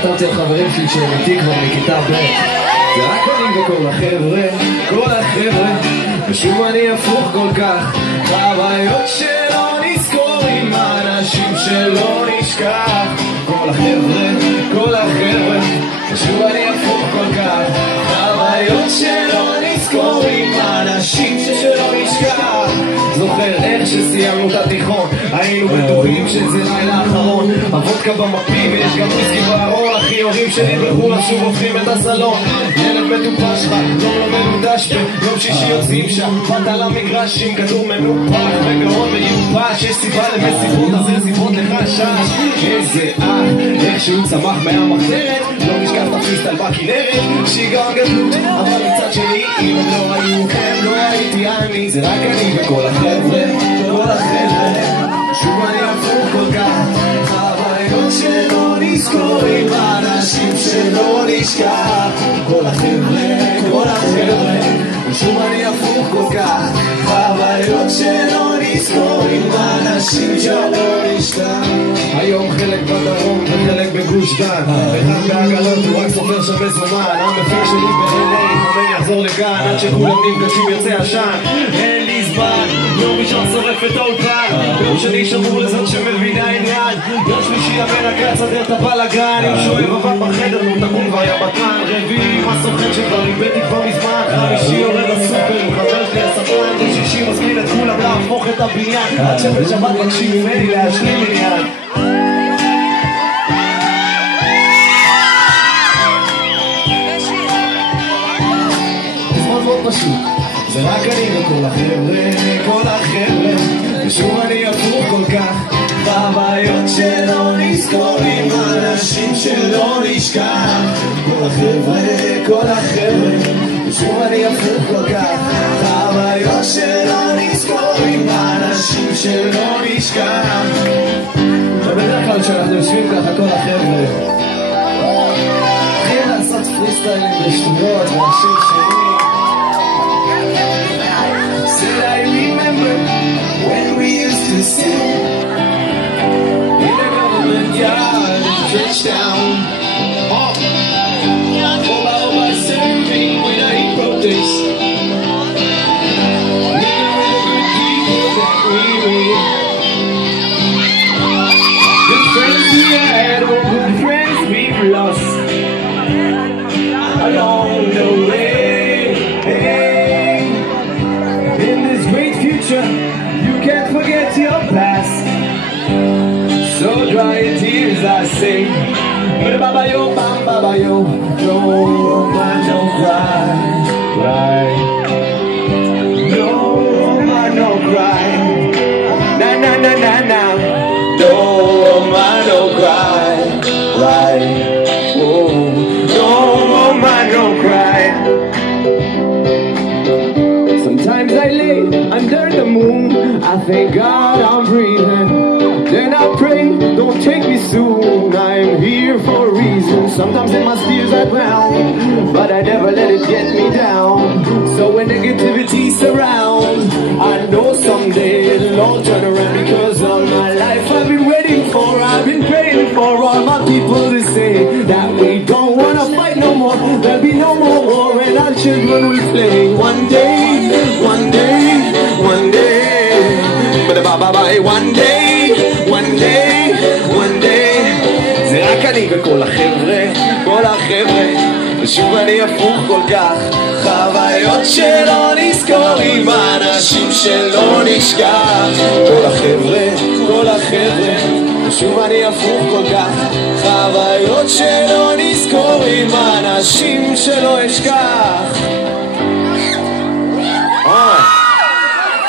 כתבתי על חברים שלי שהם איתי כבר מכיתה ב' ורק אני וכל החבר'ה, כל החבר'ה ושוב אני הפוך כל כך חוויות שלא נזכור עם האנשים שלא נשכח כל החבר'ה, כל החבר'ה ושוב אני הפוך כל כך חוויות שלא נזכור עם האנשים שלא נשכח זוכר איך שסיימנו את התיכון היינו בטוחים שזה לילה אחרון הוודקה במפי ויש גם וויסקי בארון החיורים שלי בחול שוב הופכים את הסלון ילד מטופש לך, לא מלמד דשפה יום שישי יוצאים שם, באת למגרש עם כדור מנופח וגרון מיופש יש סיבה למסיבות אז אין סיבות לחשש איזה איך שהוא צמח מהמחתרת לא נשכח את הפריסטייל בכנרת שיגעון גדלות אבל מצד שני אם הם לא היו הם לא הייתי אני זה רק אני וכל החבר'ה, כל החבר'ה שוב אני הפוך כל כך חוויות שלא נזכור עם האנשים שלא נשכח כל החבר'ה, כל החבר'ה שוב אני הפוך כל כך חוויות שלא נזכור עם האנשים שלא נשכח היום חלק בדרום וחלק בגוש דן אחד בעגלות הוא רק סופר שווה זמן המפיק שלי ב-LA חומן יחזור לכאן עד שכולם נפגשים יוצא עשן אין לי זמן יום ראשון שורף את האולפן יום שני שבור לזאת שמבינה עניין יום שלישי המנקה צדר את הבלגן עם שואב עבד בחדר נו תקום כבר יבטן רביעי עם הסוכן שכבר איבדתי כבר מזמן חמישי יורד לסופר הוא חבר שלי הספרן ושישי מזמין את כולם להפוך את הבניין עד שבשבת מקשיב ממני להשלים עניין פשוט זה רק אני וכל החבר'ה, כל החבר'ה ושוב אני הפוך כל כך חוויות שלא נזכור עם האנשים שלא נשכח כל החבר'ה, כל החבר'ה ושוב אני הפוך כל כך חוויות שלא נזכור עם האנשים שלא נשכח ובדרך כלל כשאנחנו יושבים ככה כל החבר'ה התחיל לעשות פריסטיילים בשטויות והשיר שלי Said I remember when we used to sit in the government yard in Trenchtown by serving with a heat protest living with the good people that we made good friends we had, oh good friends we've lost along the way you can't forget your past so dry your tears I say baba yo baba yo no man no cry cry no man no cry na na na na na no man no cry cry oh no man no cry sometimes I lay under the moon I thank God I'm breathing then I pray don't take me soon I'm here for a reason sometimes in my tears I drown but I never let it get me down so when negativity surrounds I know someday it'll all turn around because all my life I've been waiting for I've been praying for all my people to say that we don't wanna fight no more there'll be no more war and our children will play one day one day one day one day one day one day זה רק אני וכל החבר'ה כל החבר'ה ושוב אני הפוך כל כך חוויות שלא נזכור עם האנשים שלא נשכח כל החבר'ה כל החבר'ה ושוב אני הפוך כל כך חוויות שלא נזכור עם האנשים שלא אשכח